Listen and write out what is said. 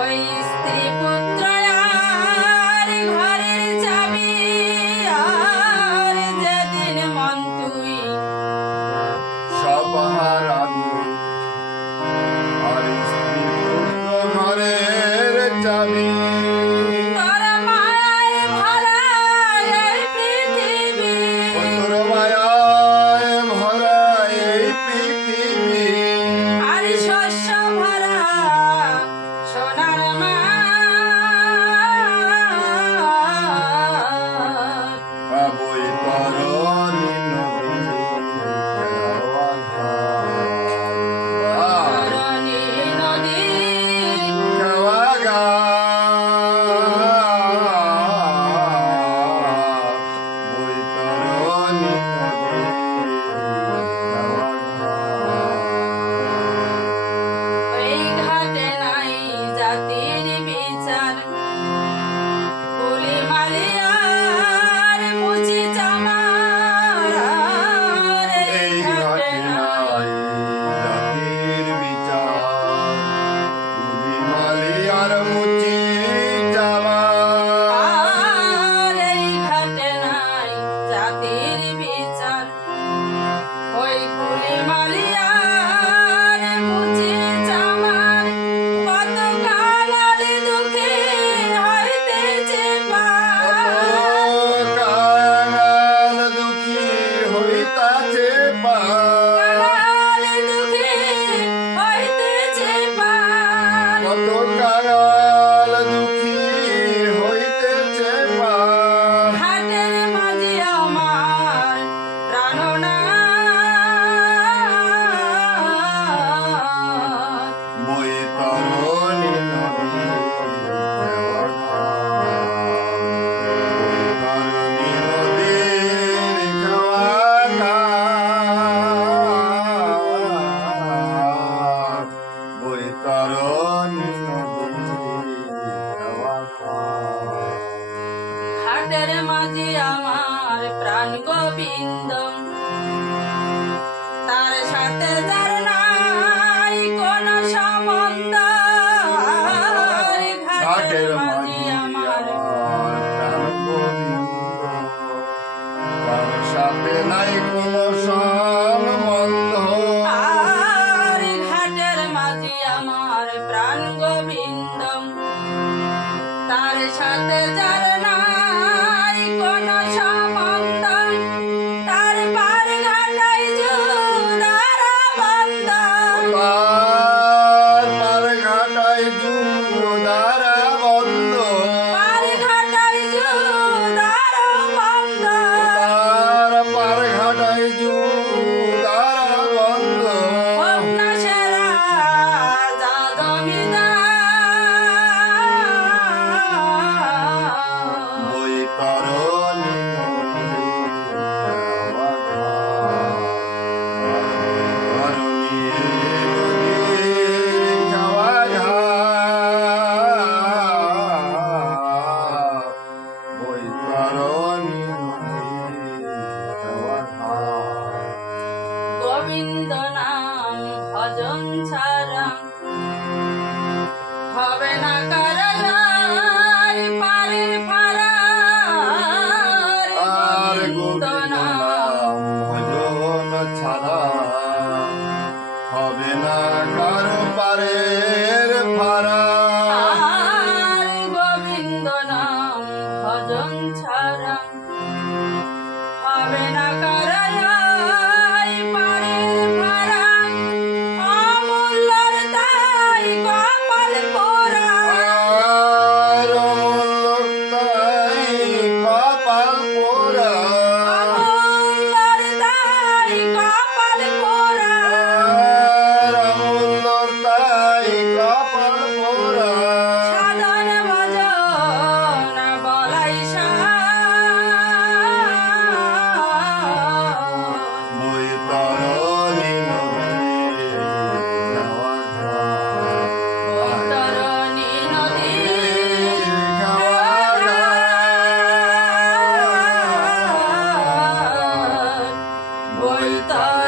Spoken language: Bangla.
ওই স্ত্রী পুত্র আর ঘরের চাবি, আর যেদিন মন তুই সব হারাবি, আর স্ত্রী পুত্র ঘরের চাবি। তোর মায়ায় ভরা এই পৃথিবী, তোর মায়ায় ভরা এই পৃথিবী, আর শস্য ভরা সোনার মাঠ। বৈতরণী বৈতরণী নদী খাওয়া গা, বৈতরণী ওই ঘাটে নাই জাতির বিচার, কুলি মালিয়ার মুচি চামার। এই ঘাটে নাই জাতির বিচার, কুলি মালিয়ার মুচি আর এই ঘাটে নাই জাতির বিচার, ওই কুলি মালিয়ার মুচি চামার। কত কাঙাল দুঃখে হইতেছে পার, কাঙাল দুঃখী হইতাছে পার, কাঙাল দুঃখে হইতেছে পার। কত কাঙাল দুঃখী হইতেছে পার। ঘাটের মাঝি আমার প্রাণনাথ, বৈতরণী নদী খাওয়া ঘাট, বৈতরণী নদীর খাওয়া ঘাট, বৈতরণী নদীর খাওয়া ঘাট। ঘাটের মাঝি আমার প্রাণ গোবিন্দ, তার সাথে যার নাই কোন সম্বন্ধ। ঘাটের মাঝি আমার প্রাণ গোবিন্দ, তার সাথে নাই কোনো সম্বন্ধ। আর ঘাটের মাঝি আমার প্রাণ গোবিন্দ, তার সাথে যার নাই কোন সম্বন্ধ। তার পার ঘাটাই জুদারা বন্ধ, পার ঘাটায় জুদারা বন্ধ, পার ঘাটাই জুদারা বন্ধ। তার পার ঘাটায় জুদারা বন্ধ। হোক না সেরা যা জমিদার, বৈতরণী নদীর খাওয়া ঘাট, বৈতরণী নদীর খাওয়া ঘাট, বৈতরণী নদীর খাওয়া ঘাট। গোবিন্দ নাম ভজন ছাড়া হবে না কারাই পারের ফারার। আর গোবিন্দ গোবিন্দ নাম নাম ভজন ছাড়া হবে না কারো পারের ফারা। আর গোবিন্দ নাম ভজন ছাড়া হবে না কারাই পারের ফারা। অমূল্যর তাই কপাল পোড়া, আর অমূল্য তাই কপাল পোড়া, অমূল্যর তাই কপাল পোড়া। আর অমূল্য তাই কপাল পোড়া। সাধন ভজন বলাই বৈতরণী নদীর খাওয়া ঘাট, বৈতরণী নদীর খাওয়া ঘাট, বৈতরণী